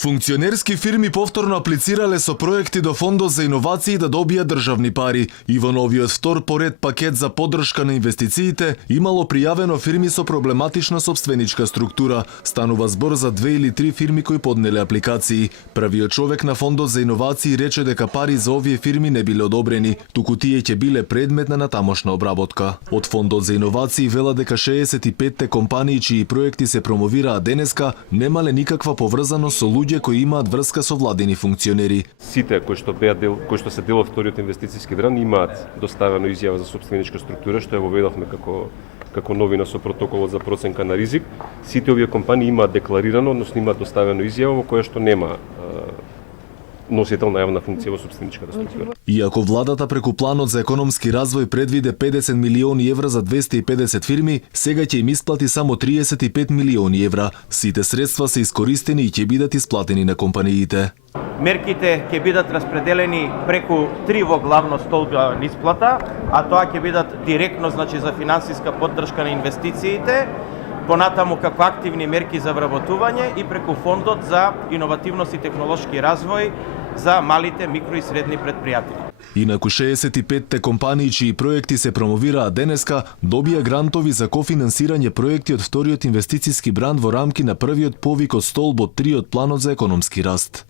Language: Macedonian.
Функционерски фирми повторно аплицирале со проекти до Фондот за иновации да добијат државни пари и во новиот втор поред пакет за поддршка на инвестициите имало пријавено фирми со проблематична сопственичка структура. Станува збор за 2 или 3 фирми кои поднеле апликации. Првиот човек на Фондот за иновации рече дека пари за овие фирми не биле одобрени, туку тие ќе биле предмет на натамошна обработка. Од Фондот за иновации вела дека 65 компании чии проекти се промовираат денеска немале никаква поврзаност со луѓе кои имаат врска со владини функционери. Сите кои што се дел од вториот инвестициски дран имаат доставено изјава за сопственичка структура, што ја воведовме како новина со протоколот за проценка на ризик. Сите овие компании имаат декларирано, односно имаат доставено изјава во која што нема носител на јавна функција во сопственичката структура. Иако владата преку планот за економски развој предвиде 50 милиони евра за 250 фирми, сега ќе им исплати само 35 милиони евра. Сите средства се искористени и ќе бидат исплатени на компаниите. Мерките ќе бидат распределени преку 3 во главно столба на исплата, а тоа ќе бидат директно за финансиска поддршка на инвестициите, понатаму како активни мерки за вработување и преку Фондот за иновативност и технолошки развој за малите, микро и средни предпријатија. Инаку 65-те компании чии проекти се промовираат денеска добија грантови за кофинансирање проекти од вториот инвестициски бранд во рамки на првиот повик од столбот 3 од планот за економски раст.